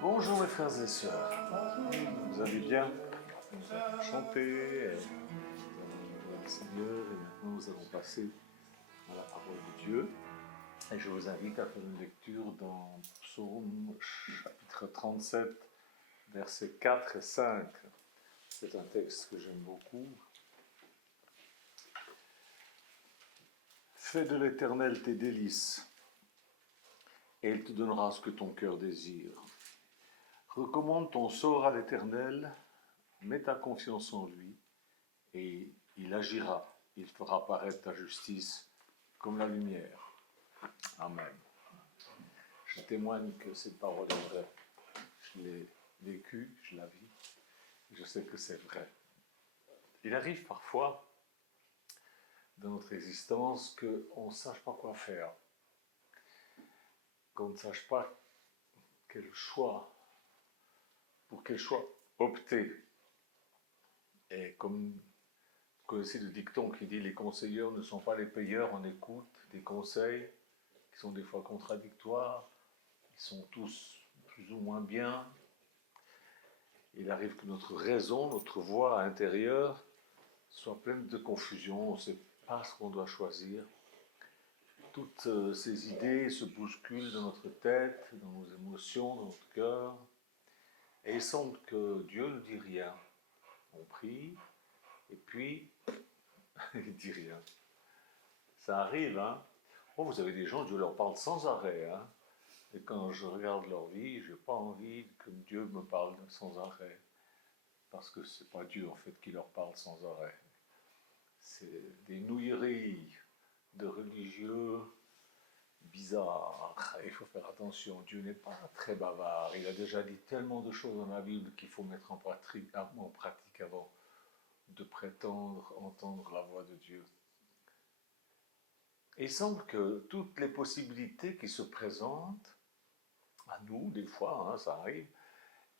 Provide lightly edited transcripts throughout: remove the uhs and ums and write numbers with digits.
Bonjour mes frères et sœurs, vous allez bien? Chantez, le Seigneur, et maintenant nous allons passer à la parole de Dieu. Et je vous invite à faire une lecture dans Psaume chapitre 37, versets 4 et 5. C'est un texte que j'aime beaucoup. Fais de l'Éternel tes délices, et il te donnera ce que ton cœur désire. Recommande ton sort à l'Éternel, mets ta confiance en lui, et il agira. Il fera paraître ta justice comme la lumière. Amen. Je témoigne que cette parole est vraie. Je l'ai vécue, je la vis, je sais que c'est vrai. Il arrive parfois dans notre existence qu'on ne sache pas quoi faire, qu'on ne sache pas pour quel choix opter. Et comme vous connaissez le dicton qui dit « les conseilleurs ne sont pas les payeurs », on écoute des conseils qui sont des fois contradictoires, ils sont tous plus ou moins bien. Il arrive que notre raison, notre voix intérieure soit pleine de confusion, on ne sait pas ce qu'on doit choisir. Toutes ces idées se bousculent dans notre tête, dans nos émotions, dans notre cœur, et il semble que Dieu ne dit rien. On prie, et puis il ne dit rien. Ça arrive, hein? Oh, vous avez des gens, Dieu leur parle sans arrêt, hein? Et quand je regarde leur vie, je n'ai pas envie que Dieu me parle sans arrêt. Parce que ce n'est pas Dieu, en fait, qui leur parle sans arrêt. C'est des nouilleries de religieux bizarres. Et il faut faire attention, Dieu n'est pas très bavard. Il a déjà dit tellement de choses dans la Bible qu'il faut mettre en pratique avant de prétendre entendre la voix de Dieu. Et il semble que toutes les possibilités qui se présentent à nous, des fois, hein, ça arrive,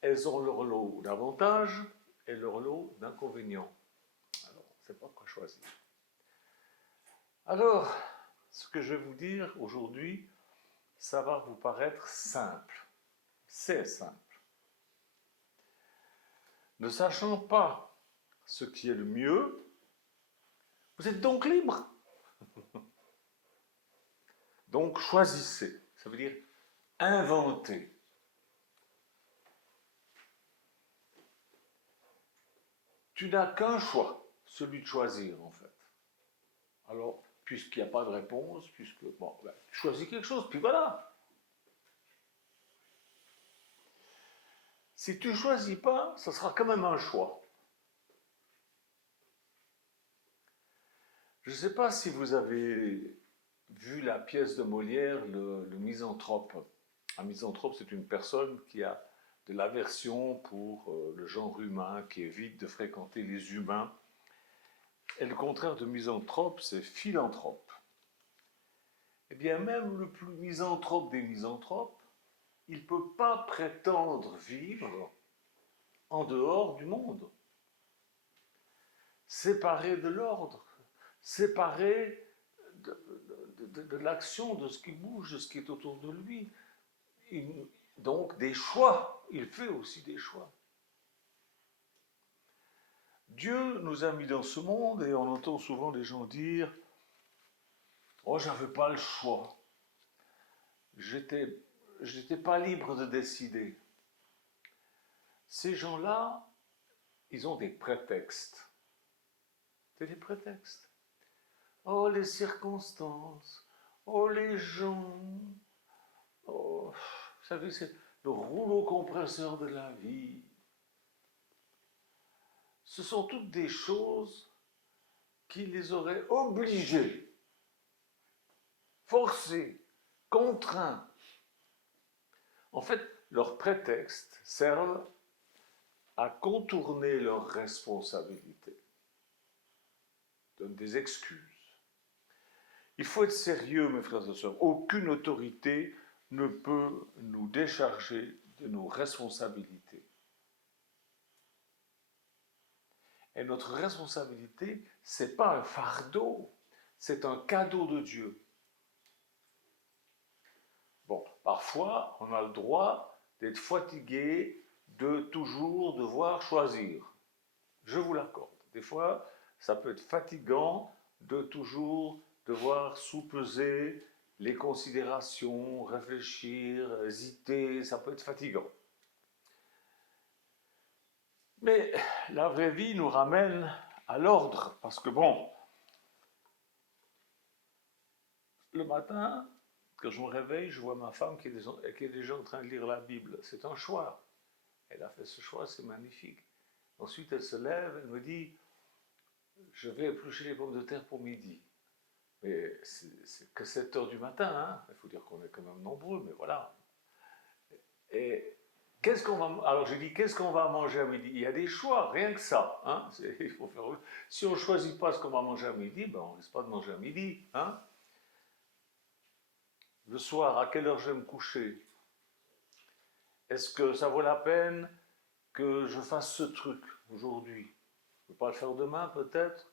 elles ont leur lot d'avantages et leur lot d'inconvénients. Alors, on ne sait pas quoi choisir. Alors, ce que je vais vous dire aujourd'hui, ça va vous paraître simple. C'est simple. Ne sachant pas ce qui est le mieux, vous êtes donc libre. Donc choisissez. Ça veut dire inventez. Tu n'as qu'un choix, celui de choisir en fait. Alors, puisqu'il n'y a pas de réponse, tu choisis quelque chose, puis voilà. Si tu ne choisis pas, ça sera quand même un choix. Je ne sais pas si vous avez vu la pièce de Molière, le Misanthrope. Un misanthrope, c'est une personne qui a de l'aversion pour le genre humain, qui évite de fréquenter les humains. Et le contraire de misanthrope, c'est philanthrope. Eh bien, même le plus misanthrope des misanthropes, il ne peut pas prétendre vivre en dehors du monde, séparé de l'ordre, séparé de l'action, de ce qui bouge, de ce qui est autour de lui. Donc des choix, il fait aussi des choix. Dieu nous a mis dans ce monde et on entend souvent les gens dire « Oh, j'avais pas le choix, j'étais pas libre de décider ». Ces gens-là, ils ont des prétextes. C'est des prétextes. Oh, les circonstances, oh, les gens, oh, vous savez, c'est le rouleau compresseur de la vie. Ce sont toutes des choses qui les auraient obligés, forcés, contraints. En fait, leurs prétextes servent à contourner leurs responsabilités, donnent des excuses. Il faut être sérieux, mes frères et sœurs. Aucune autorité ne peut nous décharger de nos responsabilités. Et notre responsabilité, ce n'est pas un fardeau, c'est un cadeau de Dieu. Bon, parfois, on a le droit d'être fatigué de toujours devoir choisir. Je vous l'accorde. Des fois, ça peut être fatigant de toujours devoir sous-peser les considérations, réfléchir, hésiter, ça peut être fatigant. Mais la vraie vie nous ramène à l'ordre, parce que bon, le matin, quand je me réveille, je vois ma femme qui est déjà en train de lire la Bible. C'est un choix. Elle a fait ce choix, c'est magnifique. Ensuite, elle se lève, elle me dit, je vais éplucher les pommes de terre pour midi. Mais c'est que 7 heures du matin, hein. Il faut dire qu'on est quand même nombreux, mais voilà. Et qu'est-ce qu'on va... Alors je dis, qu'est-ce qu'on va manger à midi? Il y a des choix, rien que ça. Hein. Il faut faire... Si on ne choisit pas ce qu'on va manger à midi, ben on ne risque pas de manger à midi. Hein. Le soir, à quelle heure je vais me coucher? Est-ce que ça vaut la peine que je fasse ce truc aujourd'hui? Je ne peux pas le faire demain peut-être?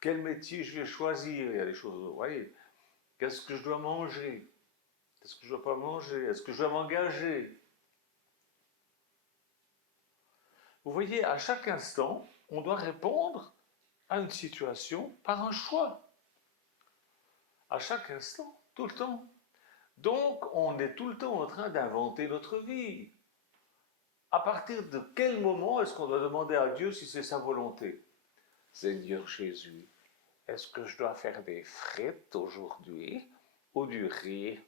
Quel métier je vais choisir? Il y a des choses, vous voyez. Qu'est-ce que je dois manger? Qu'est-ce que je ne dois pas manger? Est-ce que je dois m'engager? Vous voyez, à chaque instant, on doit répondre à une situation par un choix. À chaque instant, tout le temps. Donc, on est tout le temps en train d'inventer notre vie. À partir de quel moment est-ce qu'on doit demander à Dieu si c'est sa volonté? Seigneur Jésus, est-ce que je dois faire des frites aujourd'hui ou du riz?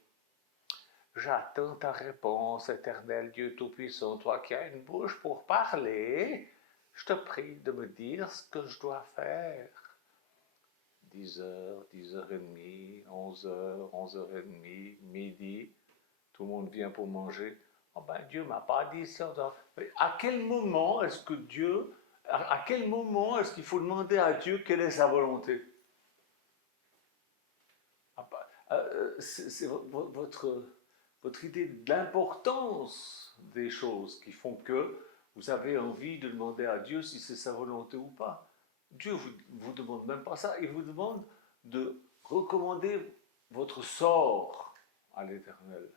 J'attends ta réponse, éternel Dieu Tout-Puissant, toi qui as une bouche pour parler. Je te prie de me dire ce que je dois faire. 10h, 10h30, 11h, 11h30, midi, tout le monde vient pour manger. Oh ben Dieu m'a pas dit ça. Mais à quel moment est-ce que Dieu, à quel moment est-ce qu'il faut demander à Dieu quelle est sa volonté? C'est votre idée de l'importance des choses qui font que vous avez envie de demander à Dieu si c'est sa volonté ou pas. Dieu ne vous demande même pas ça, il vous demande de recommander votre sort à l'Éternel.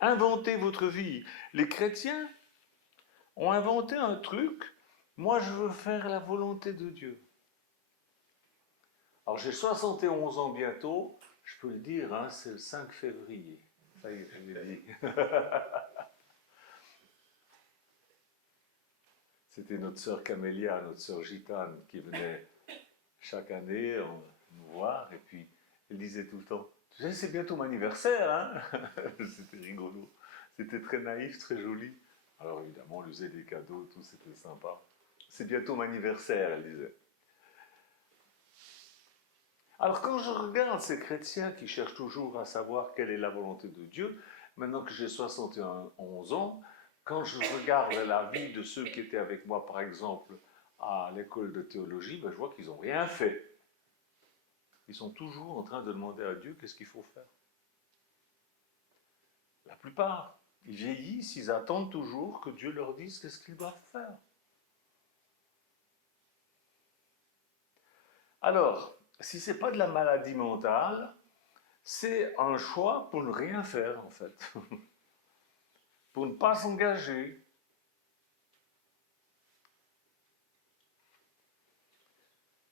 Inventez votre vie. Les chrétiens ont inventé un truc, moi je veux faire la volonté de Dieu. Alors j'ai 71 ans bientôt, je peux le dire, hein, c'est le 5 février. Ça y est, je l'ai dit. C'était notre sœur Camélia, notre sœur gitane, qui venait chaque année nous voir, et puis elle disait tout le temps, tu sais, c'est bientôt mon anniversaire, hein. C'était rigolo. C'était très naïf, très joli. Alors évidemment, on lui faisait des cadeaux, tout, c'était sympa. C'est bientôt mon anniversaire, elle disait. Alors quand je regarde ces chrétiens qui cherchent toujours à savoir quelle est la volonté de Dieu, maintenant que j'ai 71 ans, quand je regarde la vie de ceux qui étaient avec moi, par exemple, à l'école de théologie, ben, je vois qu'ils n'ont rien fait. Ils sont toujours en train de demander à Dieu qu'est-ce qu'il faut faire. La plupart, ils vieillissent, ils attendent toujours que Dieu leur dise qu'est-ce qu'ils doivent faire. Alors, si ce n'est pas de la maladie mentale, c'est un choix pour ne rien faire en fait. Pour ne pas s'engager.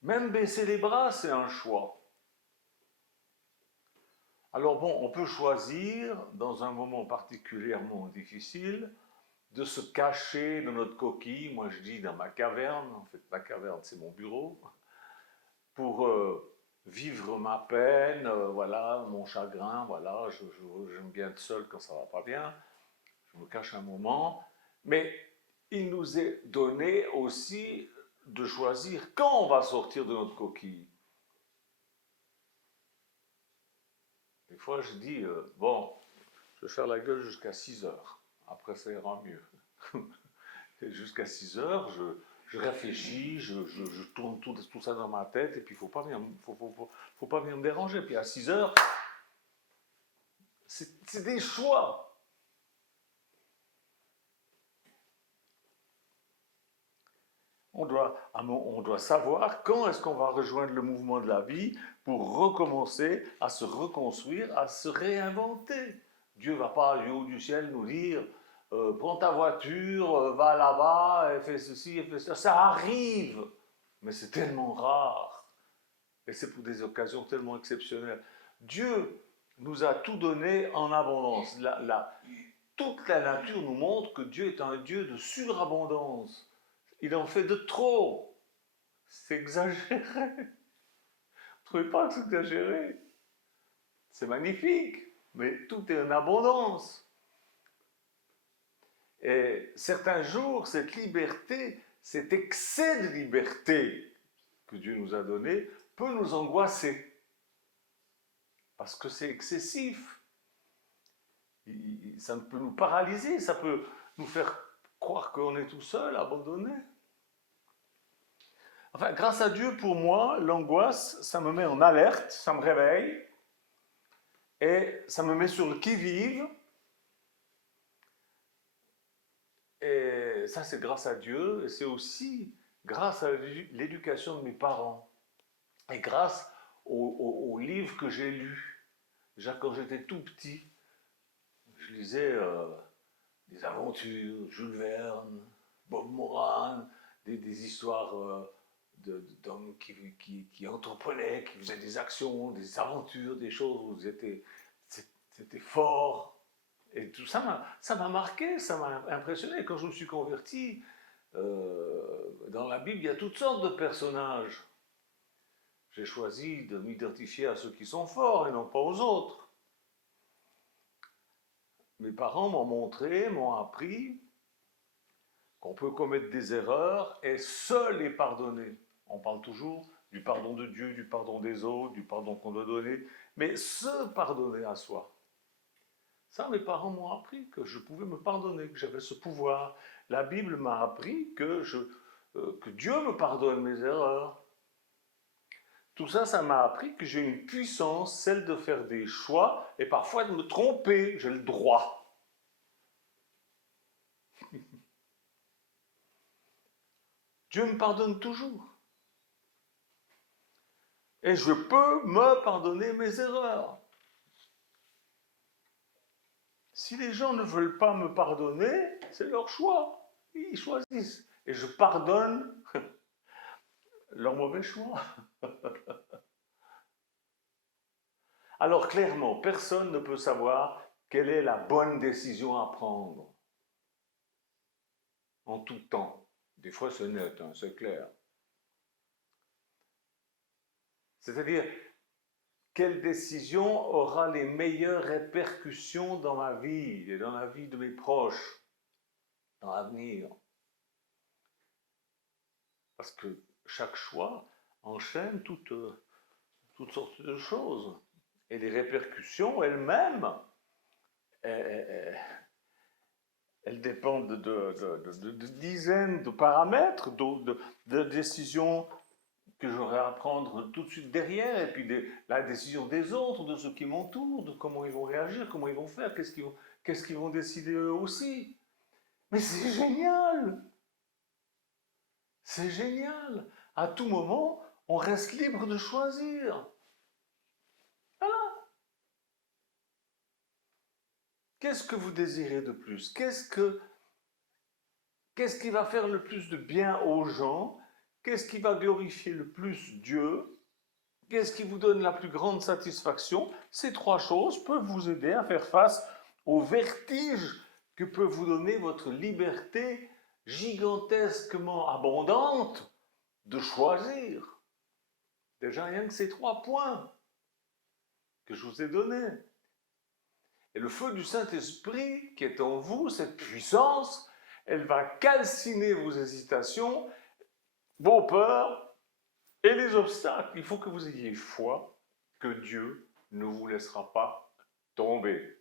Même baisser les bras, c'est un choix. Alors bon, on peut choisir, dans un moment particulièrement difficile, de se cacher dans notre coquille, moi je dis dans ma caverne, en fait ma caverne c'est mon bureau, pour vivre ma peine, voilà, mon chagrin, voilà, j'aime bien être seul quand ça va pas bien, je me cache un moment, mais il nous est donné aussi de choisir quand on va sortir de notre coquille. Des fois, je dis, bon, je vais faire la gueule jusqu'à 6 heures. Après, ça ira mieux. Jusqu'à 6 heures, je réfléchis, je tourne tout ça dans ma tête, et puis il ne faut pas venir me déranger. Puis à 6 heures, c'est des choix. On doit savoir quand est-ce qu'on va rejoindre le mouvement de la vie pour recommencer à se reconstruire, à se réinventer. Dieu ne va pas du haut du ciel nous dire prends ta voiture, va là-bas, et fais ceci, et fais ça. Ça arrive, mais c'est tellement rare. Et c'est pour des occasions tellement exceptionnelles. Dieu nous a tout donné en abondance. Toute la nature nous montre que Dieu est un Dieu de surabondance. Il en fait de trop. C'est exagéré. Vous ne trouvez pas que c'est exagéré? C'est magnifique, mais tout est en abondance. Et certains jours, cette liberté, cet excès de liberté que Dieu nous a donné, peut nous angoisser. Parce que c'est excessif. Ça peut nous paralyser, ça peut nous faire croire qu'on est tout seul, abandonné. Enfin, grâce à Dieu, pour moi, l'angoisse, ça me met en alerte, ça me réveille, et ça me met sur le qui-vive. Et ça, c'est grâce à Dieu, et c'est aussi grâce à l'éducation de mes parents, et grâce aux livres que j'ai lus. Déjà, quand j'étais tout petit, je lisais des aventures, Jules Verne, Bob Moran, des histoires d'hommes qui entreprenaient, qui faisaient des actions, des aventures, des choses où c'était fort. Et tout ça m'a marqué, ça m'a impressionné. Quand je me suis converti, dans la Bible, il y a toutes sortes de personnages. J'ai choisi de m'identifier à ceux qui sont forts et non pas aux autres. Mes parents m'ont montré, m'ont appris qu'on peut commettre des erreurs et seul les pardonner. On parle toujours du pardon de Dieu, du pardon des autres, du pardon qu'on doit donner, mais se pardonner à soi. Ça, mes parents m'ont appris que je pouvais me pardonner, que j'avais ce pouvoir. La Bible m'a appris que Dieu me pardonne mes erreurs. Tout ça, ça m'a appris que j'ai une puissance, celle de faire des choix et parfois de me tromper. J'ai le droit. Dieu me pardonne toujours. Et je peux me pardonner mes erreurs. Si les gens ne veulent pas me pardonner, c'est leur choix. Ils choisissent. Et je pardonne leur mauvais choix. Alors clairement, personne ne peut savoir quelle est la bonne décision à prendre. En tout temps. Des fois c'est net, hein, c'est clair. C'est-à-dire, quelle décision aura les meilleures répercussions dans ma vie et dans la vie de mes proches, dans l'avenir? Parce que chaque choix enchaîne toutes sortes de choses. Et les répercussions elles-mêmes, elles dépendent de dizaines de paramètres, de décisions que j'aurai à prendre tout de suite derrière, et puis la décision des autres, de ceux qui m'entourent, de comment ils vont réagir, comment ils vont faire, qu'est-ce qu'ils vont décider eux aussi. Mais c'est génial! C'est génial! À tout moment, on reste libre de choisir. Voilà. Qu'est-ce que vous désirez de plus? Qu'est-ce qui va faire le plus de bien aux gens? Qu'est-ce qui va glorifier le plus Dieu? Qu'est-ce qui vous donne la plus grande satisfaction? Ces trois choses peuvent vous aider à faire face au vertige que peut vous donner votre liberté gigantesquement abondante de choisir. Déjà rien que ces trois points que je vous ai donnés. Et le feu du Saint-Esprit qui est en vous, cette puissance, elle va calciner vos hésitations, vos peurs et les obstacles. Il faut que vous ayez foi que Dieu ne vous laissera pas tomber.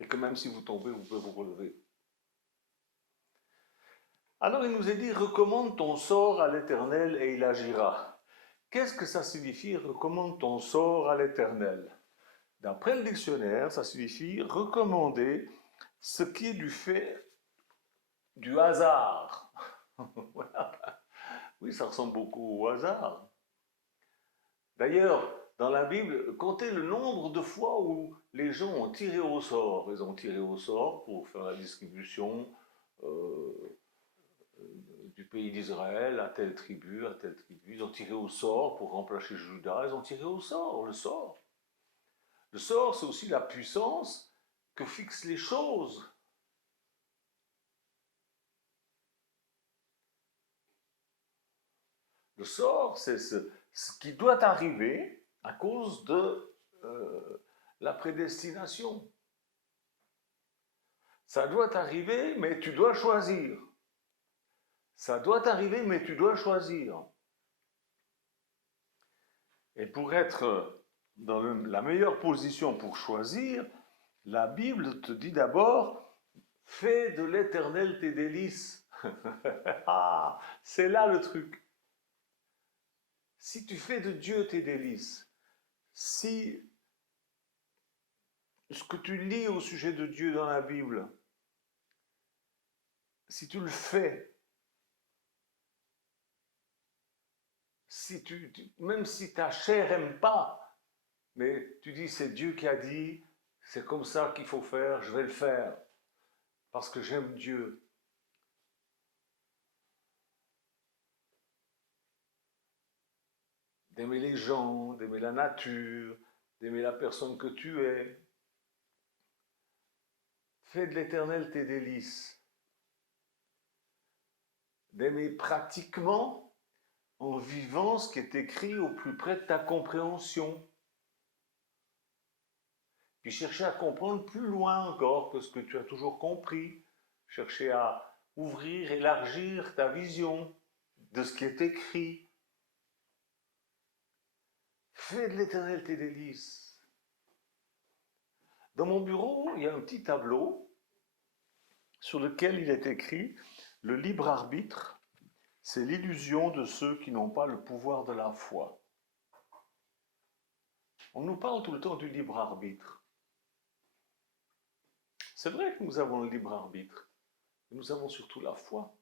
Et que même si vous tombez, vous pouvez vous relever. Alors il nous est dit, recommande ton sort à l'Éternel et il agira. Qu'est-ce que ça signifie, recommande ton sort à l'Éternel? D'après le dictionnaire, ça signifie recommander ce qui est du fait du hasard. Voilà. Oui, ça ressemble beaucoup au hasard. D'ailleurs, dans la Bible, comptez le nombre de fois où les gens ont tiré au sort. Ils ont tiré au sort pour faire la distribution euh, du pays d'Israël à telle tribu, à telle tribu. Ils ont tiré au sort pour remplacer Judas. Ils ont tiré au sort, le sort. Le sort, c'est aussi la puissance que fixent les choses. Le sort, c'est ce qui doit arriver à cause de la prédestination. Ça doit arriver, mais tu dois choisir. Ça doit arriver, mais tu dois choisir. Et pour être dans la meilleure position pour choisir, la Bible te dit d'abord, fais de l'Éternel tes délices. Ah, c'est là le truc. Si tu fais de Dieu tes délices, si ce que tu lis au sujet de Dieu dans la Bible, si tu le fais, si même si ta chair n'aime pas, mais tu dis c'est Dieu qui a dit, c'est comme ça qu'il faut faire, je vais le faire, parce que j'aime Dieu. D'aimer les gens, d'aimer la nature, d'aimer la personne que tu es. Fais de l'Éternel tes délices. D'aimer pratiquement en vivant ce qui est écrit au plus près de ta compréhension. Puis chercher à comprendre plus loin encore que ce que tu as toujours compris. Chercher à ouvrir, élargir ta vision de ce qui est écrit. Fais de l'Éternel tes délices. Dans mon bureau, il y a un petit tableau sur lequel il est écrit « Le libre arbitre, c'est l'illusion de ceux qui n'ont pas le pouvoir de la foi ». On nous parle tout le temps du libre arbitre. C'est vrai que nous avons le libre arbitre, mais nous avons surtout la foi.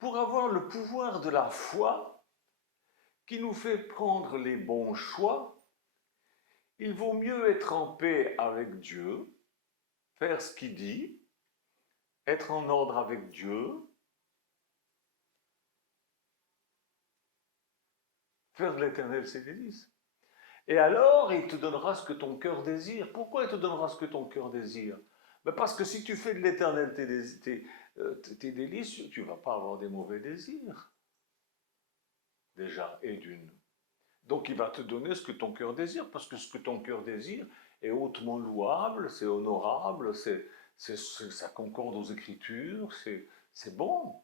Pour avoir le pouvoir de la foi, qui nous fait prendre les bons choix, il vaut mieux être en paix avec Dieu, faire ce qu'il dit, être en ordre avec Dieu, faire de l'Éternel ses délices. Et alors, il te donnera ce que ton cœur désire. Pourquoi il te donnera ce que ton cœur désire? Parce que si tu fais de l'Éternel tes délices, tu ne vas pas avoir des mauvais désirs. Déjà, et d'une. Donc il va te donner ce que ton cœur désire, parce que ce que ton cœur désire est hautement louable, c'est honorable, ça concorde aux Écritures, c'est bon.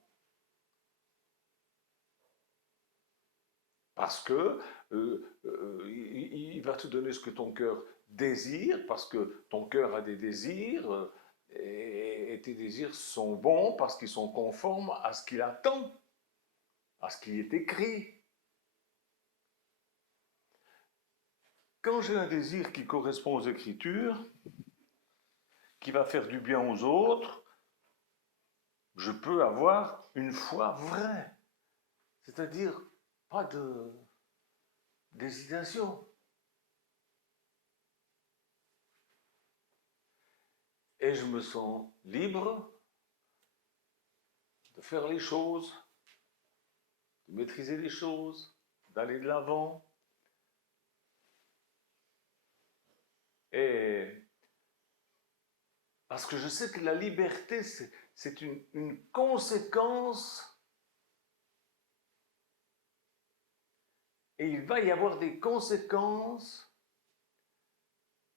Parce que il va te donner ce que ton cœur désire, parce que ton cœur a des désirs, et tes désirs sont bons parce qu'ils sont conformes à ce qu'il attend, à ce qui est écrit. Quand j'ai un désir qui correspond aux Écritures, qui va faire du bien aux autres, je peux avoir une foi vraie, c'est-à-dire pas d'hésitation. Et je me sens libre de faire les choses, de maîtriser les choses, d'aller de l'avant. Et parce que je sais que la liberté, c'est une conséquence, et il va y avoir des conséquences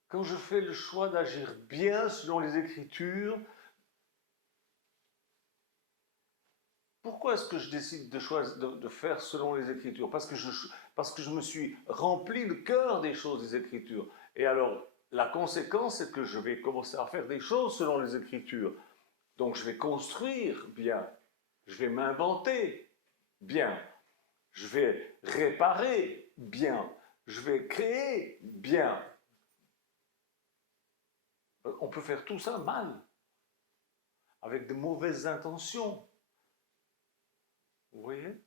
quand je fais le choix d'agir bien selon les Écritures. Pourquoi est-ce que je décide de faire selon les Écritures? Parce que je me suis rempli le cœur des choses des Écritures. Et alors, la conséquence, c'est que je vais commencer à faire des choses selon les Écritures. Donc, je vais construire bien. Je vais m'inventer bien. Je vais réparer bien. Je vais créer bien. On peut faire tout ça mal, avec de mauvaises intentions. Vous voyez?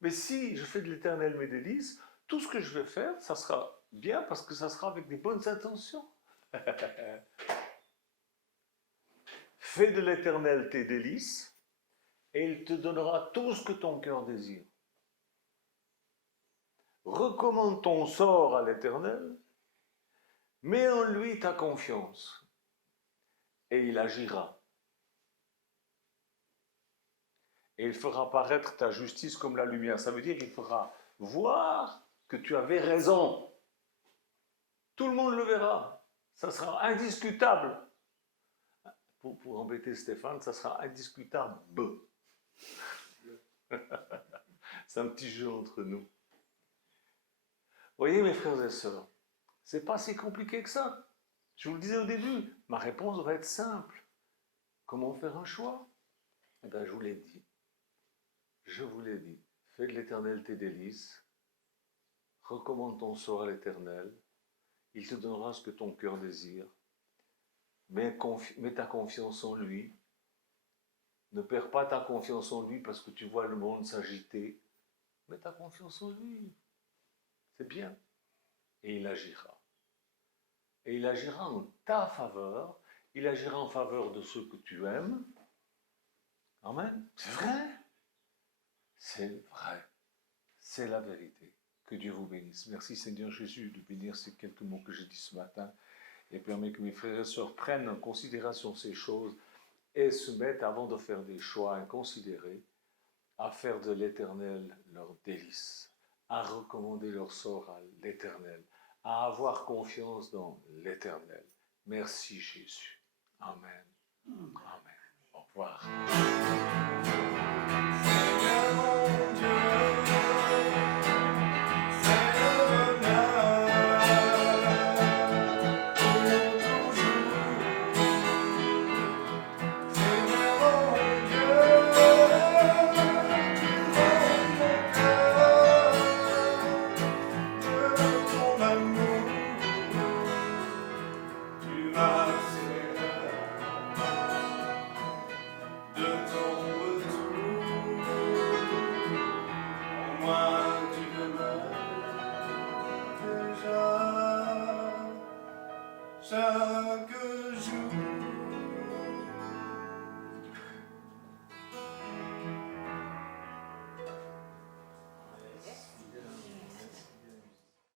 Mais si je fais de l'Éternel mes délices, tout ce que je vais faire, ça sera bien parce que ça sera avec des bonnes intentions. Fais de l'Éternel tes délices et il te donnera tout ce que ton cœur désire. Recommande ton sort à l'Éternel, mets en lui ta confiance et il agira. Et il fera paraître ta justice comme la lumière. Ça veut dire qu'il fera voir que tu avais raison. Tout le monde le verra. Ça sera indiscutable. Pour embêter Stéphane, ça sera indiscutable. C'est un petit jeu entre nous. Voyez mes frères et sœurs, c'est pas si compliqué que ça. Je vous le disais au début, ma réponse va être simple. Comment faire un choix? Eh bien, je vous l'ai dit. Je vous l'ai dit. Fais de l'Éternel tes délices. Recommande ton sort à l'Éternel. Il te donnera ce que ton cœur désire. Mets ta confiance en lui. Ne perds pas ta confiance en lui parce que tu vois le monde s'agiter. Mets ta confiance en lui. C'est bien. Et il agira. Et il agira en ta faveur. Il agira en faveur de ceux que tu aimes. Amen. C'est vrai. C'est vrai. C'est la vérité. Que Dieu vous bénisse. Merci Seigneur Jésus de bénir ces quelques mots que j'ai dit ce matin et permet que mes frères et sœurs prennent en considération ces choses et se mettent, avant de faire des choix inconsidérés, à faire de l'Éternel leur délice, à recommander leur sort à l'Éternel, à avoir confiance dans l'Éternel. Merci Jésus. Amen. Amen. Au revoir. Chaque jour